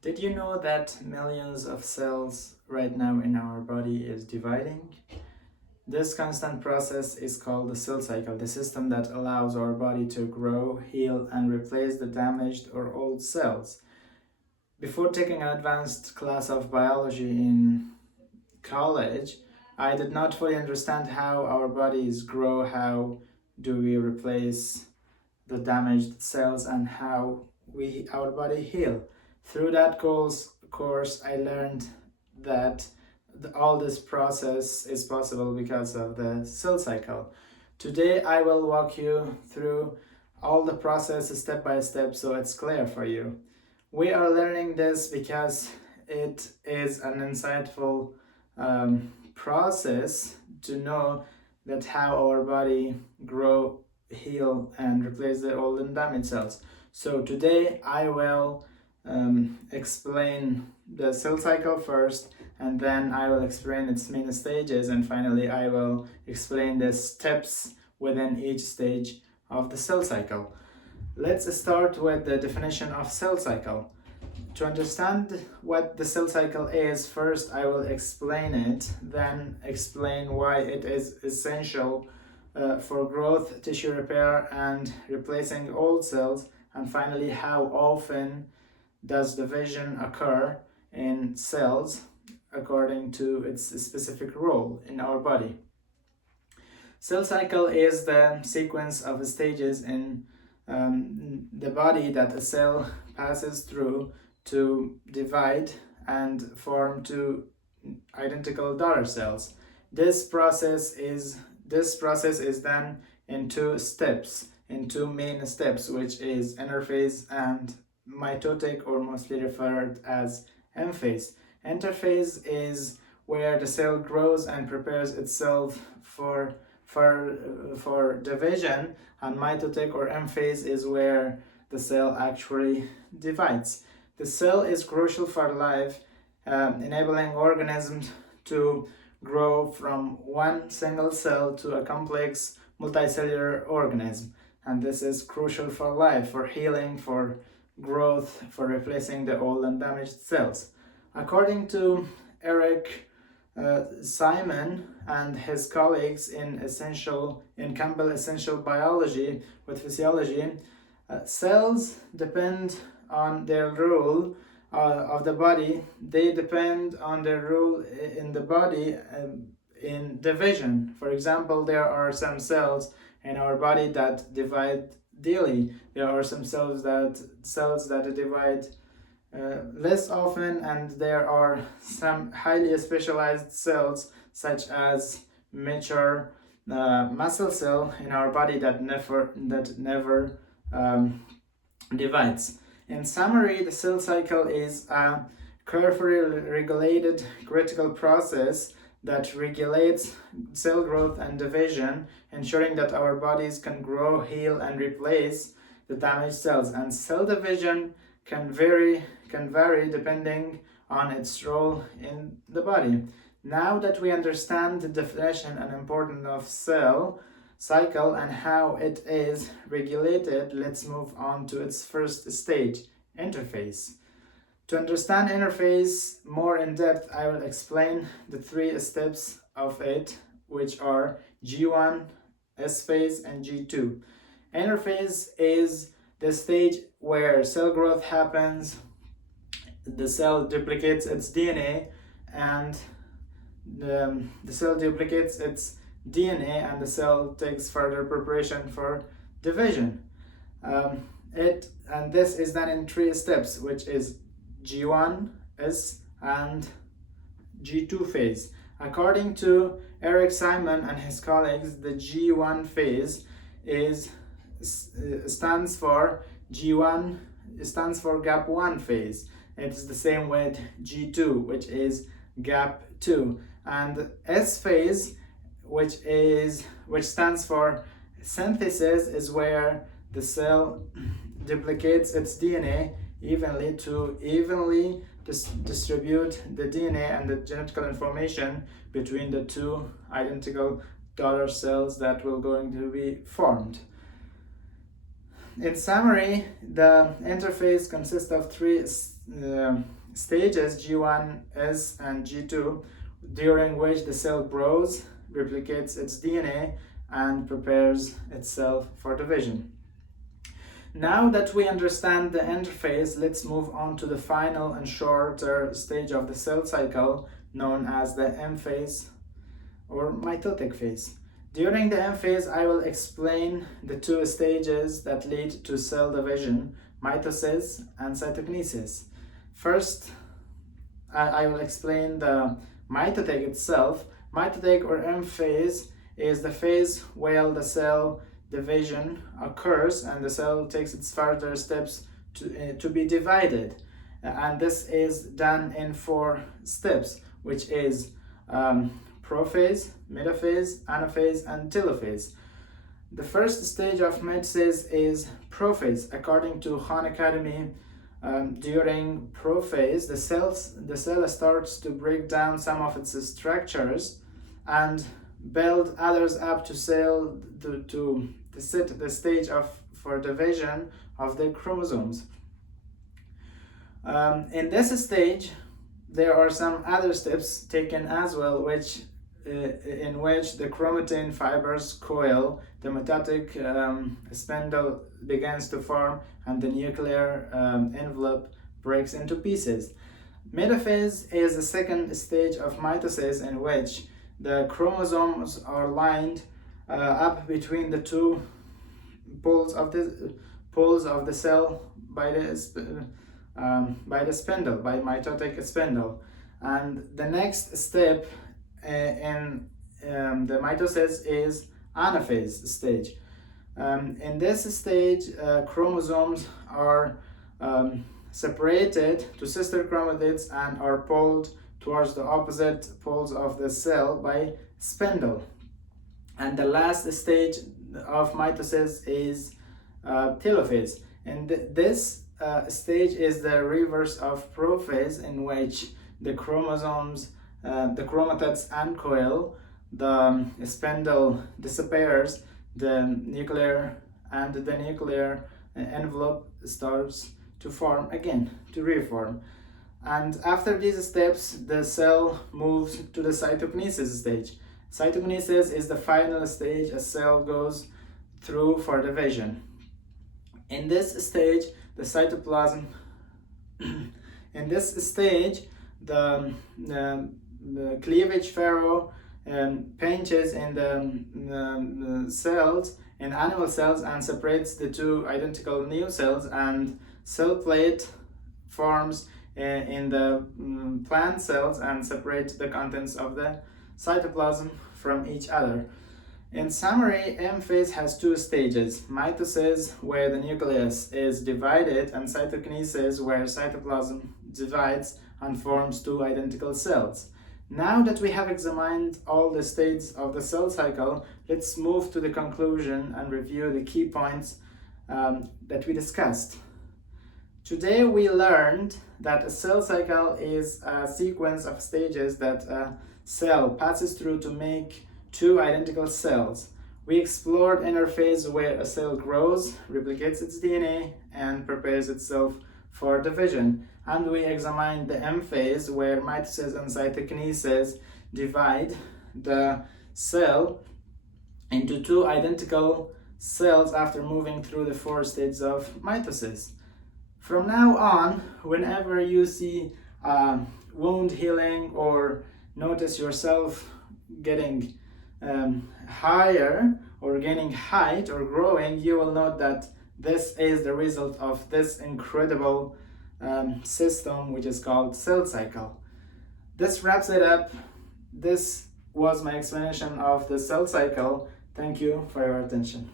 Did you know that millions of cells right now in our body is dividing? This constant process is called the cell cycle, the system that allows our body to grow, heal, and replace the damaged or old cells. Before taking an advanced class of biology in college, I did not fully understand how our bodies grow, how do we replace the damaged cells, and how our body heal. Through that course, I learned that all this process is possible because of the cell cycle. Today, I will walk you through all the process step by step so it's clear for you. We are learning this because it is an insightful process to know that how our body grow, heal, and replace the old and damaged cells. So today I will explain the cell cycle first, and then I will explain its main stages, and finally I will explain the steps within each stage of the cell cycle. Let's start with the definition of cell cycle. To understand what the cell cycle is, first I will explain it, then explain why it is essential for growth, tissue repair, and replacing old cells, and finally how often does division occur in cells according to its specific role in our body. Cell cycle is the sequence of stages in the body that a cell passes through to divide and form two identical daughter cells. This process is done in two steps, in two main steps, which is interphase and mitotic, or mostly referred as M phase. Interphase is where the cell grows and prepares itself for division, and mitotic or M phase is where the cell actually divides. The cell is crucial for life, enabling organisms to grow from one single cell to a complex multicellular organism. And this is crucial for life, for healing, for growth, for replacing the old and damaged cells. According to Eric Simon and his colleagues in Campbell Essential Biology with Physiology, cells depend on their role of the body. They depend on their role in the body in division. For example, there are some cells in our body that divide daily. There are some cells that divide less often, and there are some highly specialized cells such as mature muscle cell in our body that never divides. In summary, the cell cycle is a carefully regulated critical process that regulates cell growth and division, ensuring that our bodies can grow, heal, and replace the damaged cells. And cell division can vary depending on its role in the body. Now that we understand the definition and importance of cell cycle and how it is regulated, let's move on to its first stage, interphase. To understand interphase more in depth, I will explain the three steps of it, which are G1, S phase, and G2. Interphase is the stage where cell growth happens, the cell duplicates its DNA, and the cell duplicates its DNA, and the cell takes further preparation for division. This is done in three steps, which is G1, S, and G2 phase. According to Eric Simon and his colleagues, the G1 phase stands for gap 1 phase. It's the same with G2, which is gap 2, and S phase, which stands for synthesis, is where the cell duplicates its DNA evenly to distribute the DNA and the genetic information between the two identical daughter cells that will going to be formed. In summary, the interphase consists of three stages G1S and G2, during which the cell grows, replicates its DNA, and prepares itself for division. Now that we understand the interphase, let's move on to the final and shorter stage of the cell cycle, known as the M phase or mitotic phase. During the M phase, I will explain the two stages that lead to cell division, mitosis and cytokinesis. First, I will explain the mitotic itself. Mitotic or M phase is the phase where the cell division occurs and the cell takes its further steps to be divided. And this is done in 4 steps, which is prophase, metaphase, anaphase, and telophase. The first stage of mitosis is prophase. According to Khan Academy, during prophase, the cell starts to break down some of its structures and build others up to set the stage for division of the chromosomes. In this stage, there are some other steps taken as well, in which the chromatin fibers coil, the mitotic spindle begins to form, and the nuclear envelope breaks into pieces. Metaphase is the second stage of mitosis, in which the chromosomes are lined up between the two poles of the cell by the spindle, by mitotic spindle. And the next step in the mitosis is anaphase stage. In this stage, chromosomes are separated to sister chromatids and are pulled towards the opposite poles of the cell by spindle. And the last stage of mitosis is telophase. And this stage is the reverse of prophase, in which the chromosomes, the chromatids uncoil, the spindle disappears, the nuclear envelope starts to form again, to reform. And after these steps, the cell moves to the cytokinesis stage. Cytokinesis is the final stage a cell goes through for division. In this stage, the cytoplasm, the cleavage furrow pinches in the cells, in animal cells, and separates the two identical new cells, and cell plate forms in the plant cells and separates the contents of the cytoplasm from each other. In summary, M phase has 2 stages: mitosis, where the nucleus is divided, and cytokinesis, where cytoplasm divides and forms 2 identical cells. Now that we have examined all the stages of the cell cycle, let's move to the conclusion and review the key points that we discussed. Today we learned that a cell cycle is a sequence of stages that a cell passes through to make 2 identical cells. We explored interphase, where a cell grows, replicates its DNA, and prepares itself for division. And we examined the M phase, where mitosis and cytokinesis divide the cell into 2 identical cells after moving through the 4 stages of mitosis. From now on, whenever you see wound healing or notice yourself getting higher or gaining height or growing, you will note that this is the result of this incredible system, which is called cell cycle. This wraps it up. This was my explanation of the cell cycle. Thank you for your attention.